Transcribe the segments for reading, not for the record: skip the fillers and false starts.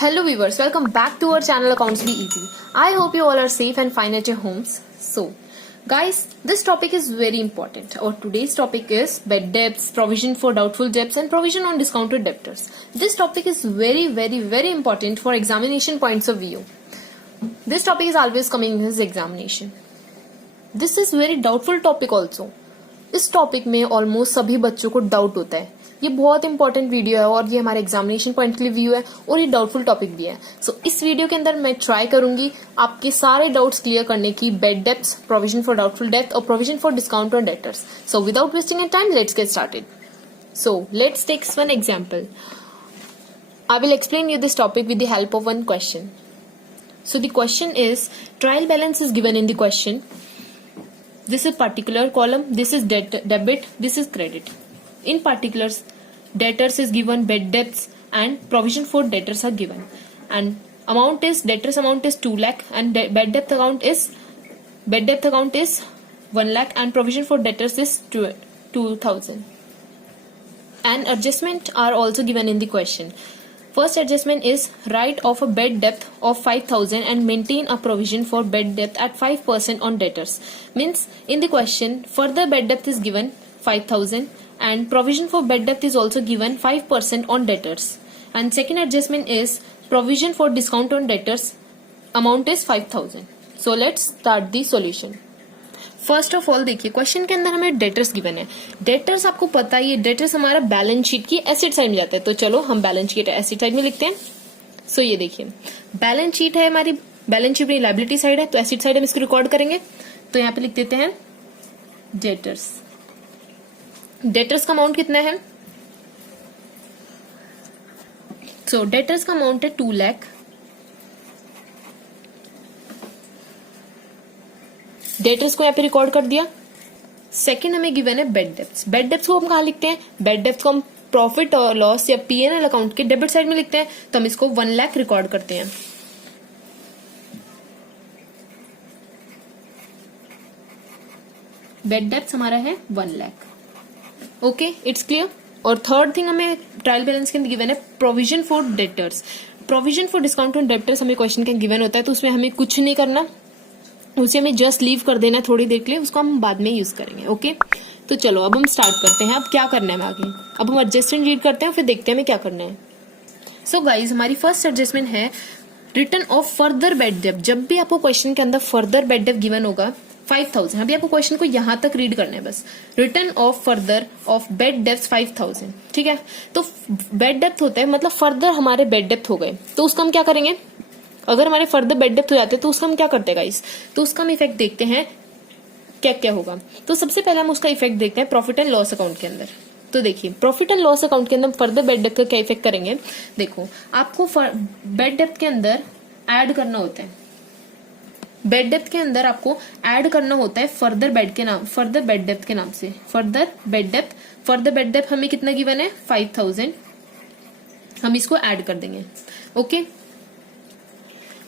Hello viewers, welcome back to our channel Accounts Be Easy. I hope you all are safe and fine at your homes. So, guys, this topic is very important. Our today's topic is bad debts, provision for doubtful debts and provision on discounted debtors. This topic is very important for examination points of view. This topic is always coming in his examination. This is very doubtful topic also. इस topic में almost सभी बच्चों को doubt होता है. ये बहुत important video है और ये हमारे एग्जामिनेशन पॉइंट के लिए व्यू है और ये डाउटफुल टॉपिक भी है. सो इस वीडियो के अंदर मैं ट्राई करूंगी आपके सारे डाउट्स क्लियर करने की. Bad debts, provision for doubtful डेब्ट और provision for discount on debtors. So without wasting any time let's get started. So let's take one example. I will explain you this topic with the help of one question. So the question is, trial balance is given in the question. This is particular column, this is debit, this is credit. In particulars, debtors is given, bad debts and provision for debtors are given. And amount is, debtors amount is 2 lakh and bad debt account is 1 lakh and provision for debtors is 2,000. And adjustment are also given in the question. First adjustment is write off a bad debt of 5,000 and maintain a provision for bad debt at 5% on debtors. Means in the question further bad debt is given 5,000 and provision for bad debt is also given 5% on debtors. And second adjustment is provision for discount on debtors amount is 5,000. So let's start the solution. First of all देखिए question के अंदर हमें debtors given है. Debtors आपको पता है ये debtors हमारा बैलेंस शीट की एसेट साइड में जाता है. तो चलो हम बैलेंस शीट एसेट साइड में लिखते हैं. सो ये देखिए बैलेंस शीट है हमारी, बैलेंस शीट में लायबिलिटी साइड है तो एसेट साइड हम इसको रिकॉर्ड करेंगे. तो यहाँ पे लिख देते हैं डेटर्स. डेटर्स का अमाउंट कितना है? सो डेटर्स का अमाउंट है 2 लाख. डेटर्स को यहाँ पे रिकॉर्ड कर दिया. सेकंड हमें गिवन है बेड डेब्ट्स. बेड डेब्ट्स को हम कहाँ लिखते हैं? बेड डेब्ट्स को हम प्रॉफिट और लॉस या पीएनएल अकाउंट के डेबिट साइड में लिखते हैं. तो हम इसको 1 लाख रिकॉर्ड करते हैं. बेड डेब्ट्स हमारा है 1 लाख. Okay, it's clear. और थर्ड थिंग हमें ट्रायल बैलेंस के अंदर गिवन है provision for debtors. Provision for discount on debtors हमें क्वेश्चन के गिवन होता है तो उसमें हमें कुछ नहीं करना, उसे हमें जस्ट लीव कर देना थोड़ी देर के लिए, उसको हम बाद में यूज करेंगे. ओके, तो चलो अब हम स्टार्ट करते हैं. अब क्या करना है आगे? अब हम एडजस्टमेंट रीड करते हैं फिर देखते हैं हमें क्या करना है. सो गाइज हमारी फर्स्ट एडजस्टमेंट है रिटर्न ऑफ फर्दर बेड डेब्ट. जब भी आपको क्वेश्चन के अंदर फर्दर बेड डेब्ट गिवन होगा 5,000, अभी आपको क्वेश्चन को यहां तक रीड करना है बस. Return of further of bed डेब्ट 5,000. ठीक है, तो बेड डेब्ट होता है मतलब फर्दर हमारे बेड डेब्ट हो गए तो उसका हम क्या करेंगे? अगर हमारे फर्दर बेड डेब्ट हो जाते हैं तो उसका हम क्या करते हैं गाइस? तो उसका हम इफेक्ट देखते हैं क्या क्या होगा. तो सबसे पहले हम उसका इफेक्ट देखते हैं प्रॉफिट एंड लॉस अकाउंट के अंदर. तो देखिए प्रॉफिट एंड लॉस अकाउंट के अंदर फर्दर बेड डेब्ट का क्या इफेक्ट करेंगे. देखो आपको बेड डेब्ट के अंदर ऐड करना होता है. बेड डेब्ट के अंदर आपको ऐड करना होता है फर्दर बेड डेब्ट के नाम से. फर्दर बेड डेब्ट हमें कितना गिवन है? 5,000. हम इसको ऐड कर देंगे. ओके,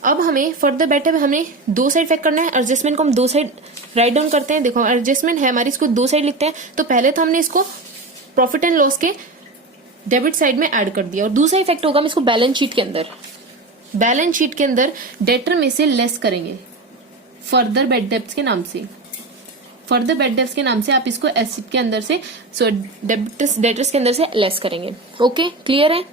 अब हमें फर्दर बेटर हमें दो साइड इफेक्ट करना है. एडजस्टमेंट को हम दो साइड राइट डाउन करते हैं. देखो एडजस्टमेंट है हमारी, इसको दो साइड लिखते हैं. तो पहले तो हमने इसको प्रॉफिट एंड लॉस के डेबिट साइड में ऐड कर दिया और दूसरा इफेक्ट होगा हम इसको बैलेंस शीट के अंदर डेटर में से लेस करेंगे फर्दर बेड डेब्ट्स के नाम से. फर्दर बेड डेब्ट्स के नाम से आप इसको एसेट के अंदर से डेटर्स के अंदर से लेस करेंगे. ओके, क्लियर है.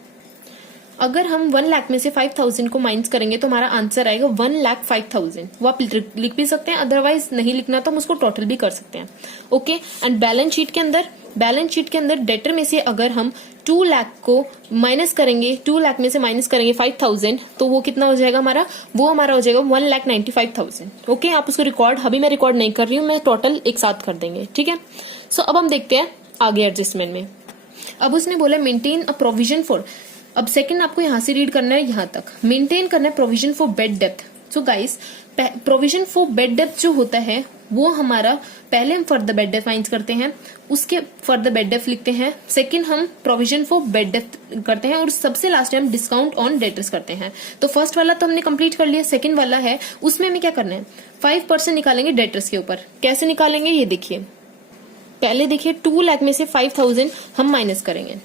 अगर हम 1 लाख में से 5,000 को माइनस करेंगे तो हमारा आंसर आएगा 1,05,000. वो आप लिख भी सकते हैं, अदरवाइज नहीं लिखना तो हम उसको टोटल भी कर सकते हैं. ओके, एंड बैलेंस शीट के अंदर डेटर में से अगर हम 2 लाख को माइनस करेंगे, 2 लाख में से माइनस करेंगे 5,000 तो वो कितना हो जाएगा हमारा? वो हमारा हो जाएगा 1,95,000. ओके, आप उसको रिकॉर्ड, अभी मैं रिकॉर्ड नहीं कर रही हूँ, मैं टोटल एक साथ कर देंगे. ठीक है, सो अब हम देखते हैं आगे एडजस्टमेंट में. अब उसने बोला मेंटेन अ प्रोविजन फॉर. अब सेकंड आपको यहां से रीड करना है यहां तक. मेंटेन करना है प्रोविजन फॉर बेड डेब्ट. So guys provision for bed डेब्ट जो होता है वो हमारा, पहले हम फर्दर बेड डेब्ट फाइंड करते हैं, उसके फर्दर बेड डेब्ट लिखते हैं. सेकंड हम प्रोविजन फॉर बेड डेब्ट करते हैं और सबसे लास्ट में हम डिस्काउंट ऑन डेटर्स करते हैं. तो फर्स्ट वाला तो हमने कंप्लीट कर लिया. सेकंड वाला है उसमें हमें क्या करना है? 5% निकालेंगे डेटर्स के ऊपर. कैसे निकालेंगे ये देखिए. पहले देखिए 2 लाख में से 5,000 हम माइनस करेंगे.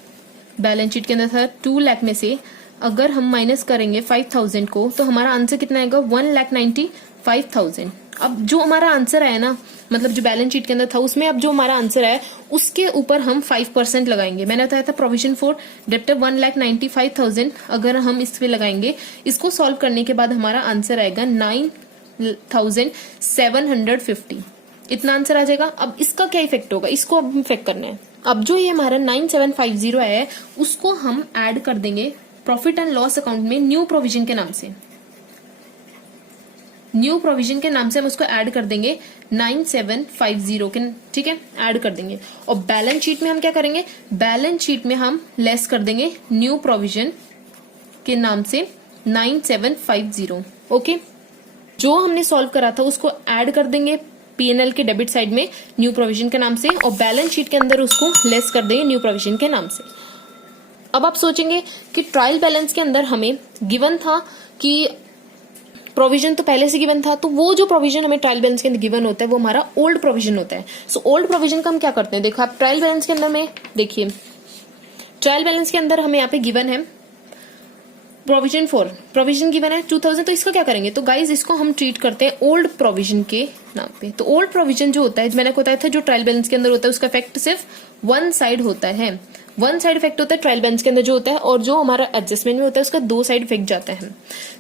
बैलेंस शीट के अंदर था 2 लाख में से अगर हम माइनस करेंगे 5000 को तो हमारा आंसर कितना आएगा 1,95,000। अब जो हमारा आंसर आया ना, मतलब जो बैलेंस शीट के अंदर था उसमें अब जो हमारा आंसर आया उसके ऊपर हम 5% लगाएंगे। मैंने बताया था प्रोविजन फॉर डेप्टर 1,95,000 अगर हम इस पे लगाएंगे, इसको सॉल्व करने के बाद हमारा आंसर आएगा 9,750। इतना आंसर आ जाएगा। अब इसका क्या इफेक्ट होगा, इसको अब इफेक्ट करना है। अब जो ये हमारा 9,750 आया है उसको हम ऐड कर देंगे प्रॉफिट एंड लॉस अकाउंट में न्यू प्रोविजन के नाम से। न्यू प्रोविजन के नाम से हम उसको ऐड कर देंगे 9,750 के, ठीक है, ऐड कर देंगे। और बैलेंस शीट में हम क्या करेंगे, बैलेंस शीट में हम लेस कर देंगे न्यू प्रोविजन के नाम से 9,750। ओके, जो हमने सॉल्व करा था उसको ऐड कर देंगे पीएनएल के डेबिट साइड में न्यू प्रोविजन के नाम से, और बैलेंस शीट के अंदर उसको लेस कर देंगे न्यू प्रोविजन के नाम से। अब आप सोचेंगे कि ट्रायल बैलेंस के अंदर हमें गिवन था कि प्रोविजन तो पहले से गिवन था, तो वो जो प्रोविजन हमें ट्रायल बैलेंस के अंदर गिवन होता है वो हमारा ओल्ड प्रोविजन होता है। सो ओल्ड प्रोविजन का हम क्या करते हैं, देखो आप ट्रायल बैलेंस के अंदर में देखिए, ट्रायल बैलेंस के अंदर हमें यहाँ पे गिवन है प्रोविजन फॉर, प्रोविजन गिवन है 2000, तो इसका क्या करेंगे, तो गाइज इसको हम ट्रीट करते हैं ओल्ड प्रोविजन के नाम पे। तो ओल्ड प्रोविजन जो होता है, मैंने बताया था जो ट्रायल बैलेंस के अंदर होता है उसका इफेक्ट सिर्फ वन साइड होता है, वन साइड इफेक्ट होता है ट्रायल बैलेंस के अंदर जो होता है, और जो हमारा एडजस्टमेंट में होता है उसका दो साइड इफेक्ट जाता है।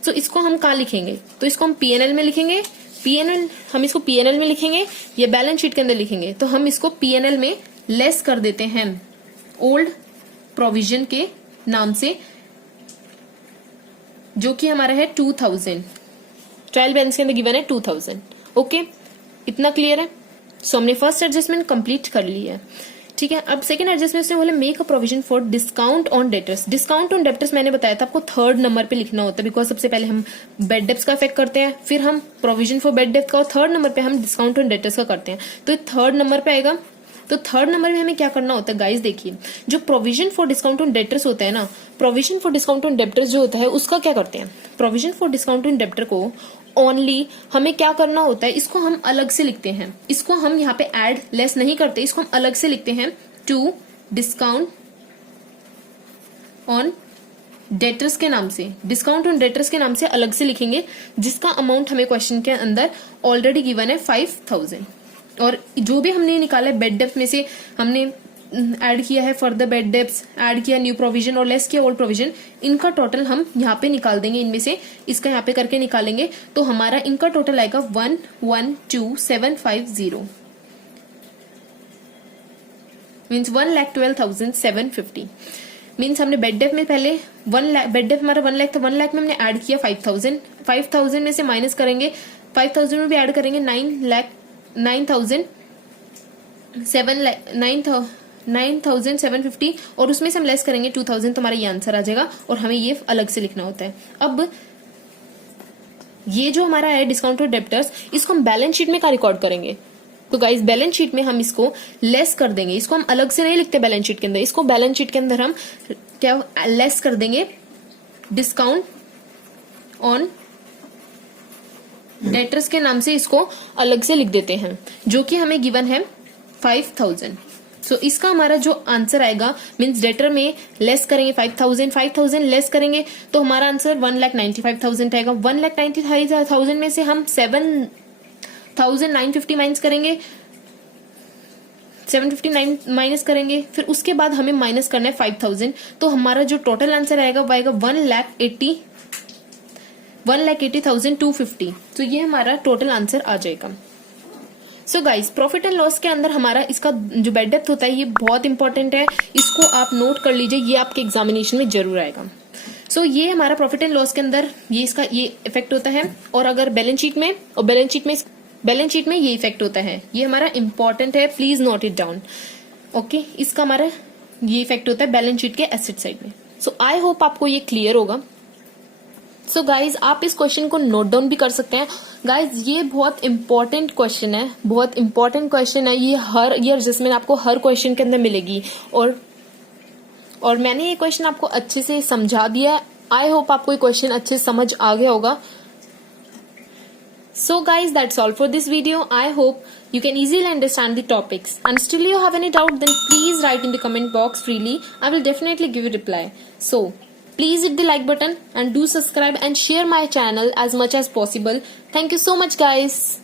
तो इसको हम कहाँ लिखेंगे, तो इसको हम पीएनएल में लिखेंगे, पीएनएल हम इसको पीएनएल में लिखेंगे, ये बैलेंस शीट के अंदर लिखेंगे, तो हम इसको पीएनएल में लेस कर देते हैं ओल्ड प्रोविजन के नाम से, जो कि हमारा है 2000। ट्रायल बैलेंस के अंदर गिवन है 2000। ओके, इतना क्लियर है। सो हमने फर्स्ट एडजस्टमेंट कंप्लीट कर ली है, ठीक है। अब सेकंड एडजस्टमेंट से बोले make a provision for discount on debtors. Discount on debtors मैंने बताया था आपको थर्ड नंबर पे लिखना होता है, बिकॉज सबसे पहले हम बेड डेप्स का इफेक्ट करते हैं, फिर हम प्रोविजन फॉर बेड डेप्स का, और थर्ड नंबर पे हम डिस्काउंट ऑन डेटर्स का करते हैं। तो ये थर्ड नंबर पे आएगा। तो थर्ड नंबर में हमें क्या करना होता है गाइस, देखिए जो provision for discount on debtors होता है ना, provision for discount on debtors जो होता है उसका क्या करते हैं, provision for discount on debtor को ओनली हमें क्या करना होता है, इसको हम अलग से लिखते हैं, इसको हम यहाँ पे ऐड लेस नहीं करते, इसको हम अलग से लिखते हैं टू डिस्काउंट ऑन डेटर्स के नाम से, डिस्काउंट ऑन डेटर्स के नाम से अलग से लिखेंगे, जिसका अमाउंट हमें क्वेश्चन के अंदर ऑलरेडी गिवन है 5000। और जो भी हमने निकाला है बेड डेप्थ में से हमने ऐड किया है फर्दर बेड डेप्स, ऐड किया न्यू प्रोविजन और लेस किया ओल्ड प्रोविजन, इनका टोटल हम यहाँ पे निकाल देंगे, इनमें से इसका यहाँ पे करके निकालेंगे, तो हमारा इनका टोटल आएगा 1,12,750 मीन्स 1,12,750। मीन्स हमने बेड डेप में पहले 1 लाख, बेड डेप हमारा 1 लाख था, 1 लाख में हमने ऐड किया 5000, 5000 में से माइनस करेंगे, 5000 में भी ऐड करेंगे 9,750 और उसमें से हम लेस करेंगे 2000, तो हमारा ये आंसर आ जाएगा, और हमें ये अलग से लिखना होता है। अब ये जो हमारा है डिस्काउंट ऑफ डेप्टर्स, इसको हम बैलेंस शीट में क्या रिकॉर्ड करेंगे, तो गाइस बैलेंस शीट में हम इसको लेस कर देंगे, इसको हम अलग से नहीं लिखते बैलेंस शीट के अंदर, इसको बैलेंस शीट के अंदर हम क्या लेस कर देंगे डिस्काउंट ऑन डेटर्स के नाम से, इसको अलग से लिख देते हैं, जो कि हमें गिवन है 5000। सो इसका हमारा जो आंसर आएगा मीन्स डेटर में लेस करेंगे 5000 लेस करेंगे तो हमारा आंसर 1,95,000 आएगा। 1,95,000 में से हम 7,950 माइनस करेंगे, 759 माइनस करेंगे, फिर उसके बाद हमें माइनस करना है 5000, तो हमारा जो टोटल आंसर आएगा वो आएगा 1,80,250। तो ये हमारा टोटल आंसर आ जाएगा। So guys profit and loss के अंदर हमारा इसका जो बेड डेप्थ होता है ये बहुत इंपॉर्टेंट है, इसको आप नोट कर लीजिए, ये आपके एग्जामिनेशन में जरूर आएगा। सो ये हमारा प्रॉफिट एंड लॉस के अंदर ये इसका ये इफेक्ट होता है, और अगर बैलेंस शीट में और बैलेंस शीट में ये इफेक्ट होता है, ये हमारा इंपॉर्टेंट है, please note it down. Okay, इसका हमारा ये इफेक्ट होता है बैलेंस शीट के एसेट साइड में। सो आई होप आपको ये क्लियर होगा। सो गाइज आप इस क्वेश्चन को नोट डाउन भी कर सकते हैं। गाइज ये बहुत इंपॉर्टेंट क्वेश्चन है, बहुत इंपॉर्टेंट क्वेश्चन है, ये एडजस्टमेंट आपको हर क्वेश्चन के अंदर मिलेगी, और मैंने ये क्वेश्चन आपको अच्छे से समझा दिया है। आई होप आपको ये क्वेश्चन अच्छे से समझ आ गया होगा। So guys, that's all for this video. I hope you can easily understand the topics, and still you have any doubt then please write in the comment box freely. I will definitely give you reply. So Please hit the like button and do subscribe and share my channel as much as possible. Thank you so much, guys.